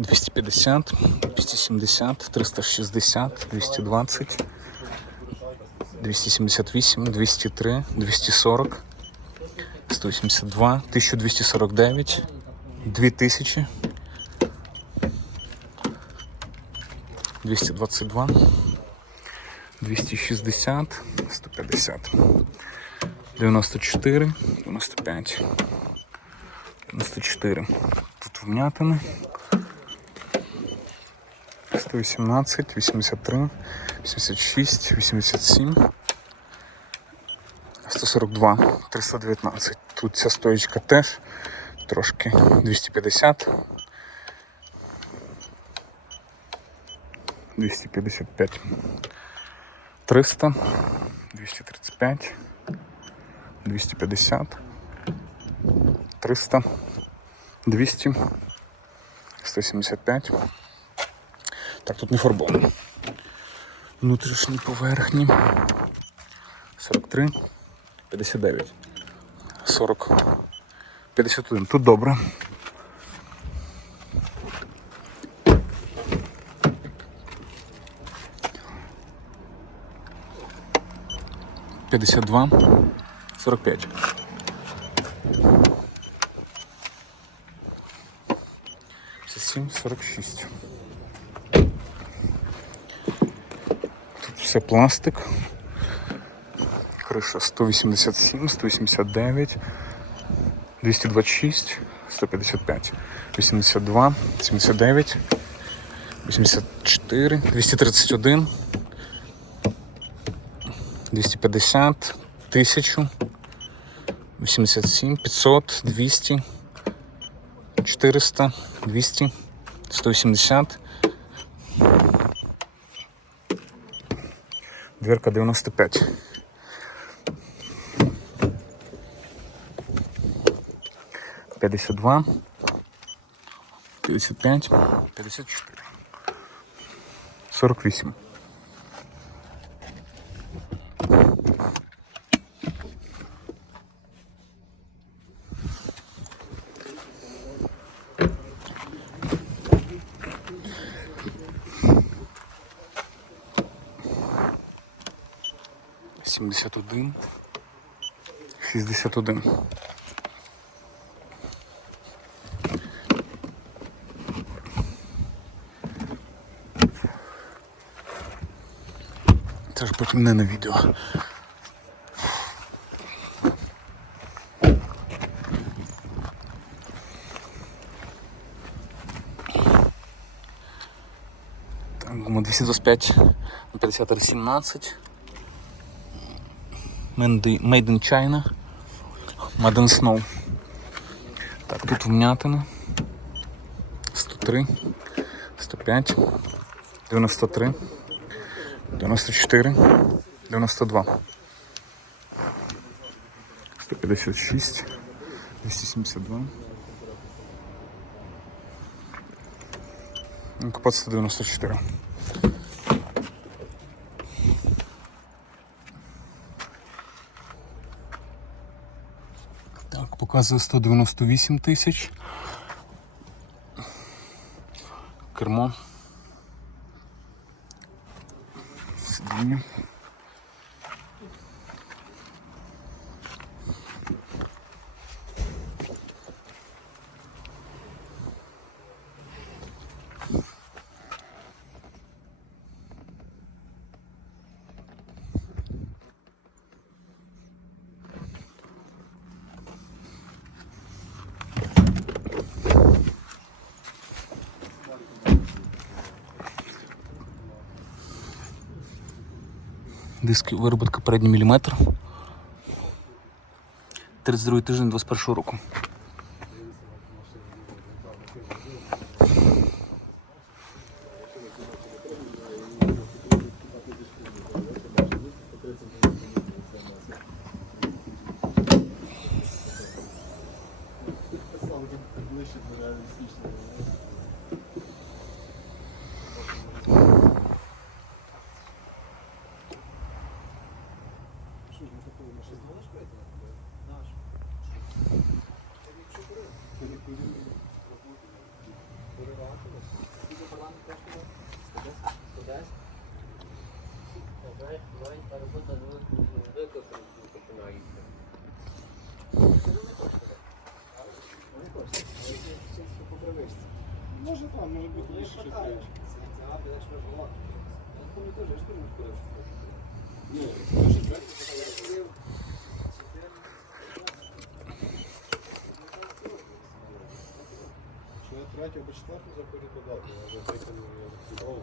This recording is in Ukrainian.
250, 270, 360, 220, 278, 203, 240, 182, 1249, 2000, 222, 260, 150, 94, 95, 94. Тут вмятини. 118, 83, 86, 87, 142, 319. Тут ця стоїчка теж трошки 250. 255, 300, 235, 250, 300, 200, 175. Так, тут не фарбовано. Внутрішні поверхні. 43, 59, 40, 51. Тут добре. П'ятдесят два, сорок п'ять. Сім, сорок шість. Тут все пластик. Криша 187, 189, 226, 155, 82, 79, 84, 231, 250, 1000, 87, 500, 200, 400, 200, 180. Дверка 95. Пятьдесят два, пятьдесят пять, пятьдесят четыре, сорок восемь. 71, 61. Це ж потім не на відео. Там 225 на 50 17. In China. Made in Snow. Так, тут вмятина. 103, 105, 93. 94, 92, 156, 272. Капот 194. Так, показує 198 тисяч. Кермо. Сидіння. Диск виробітка передній міліметр. 32 тиждень 21 року. Може там, може бути лише шукає. А, ти лише вижила. Я думаю, теж, що ти можеш куди. Ні, дуже Третю або четверту заході подати, я вже третю не голову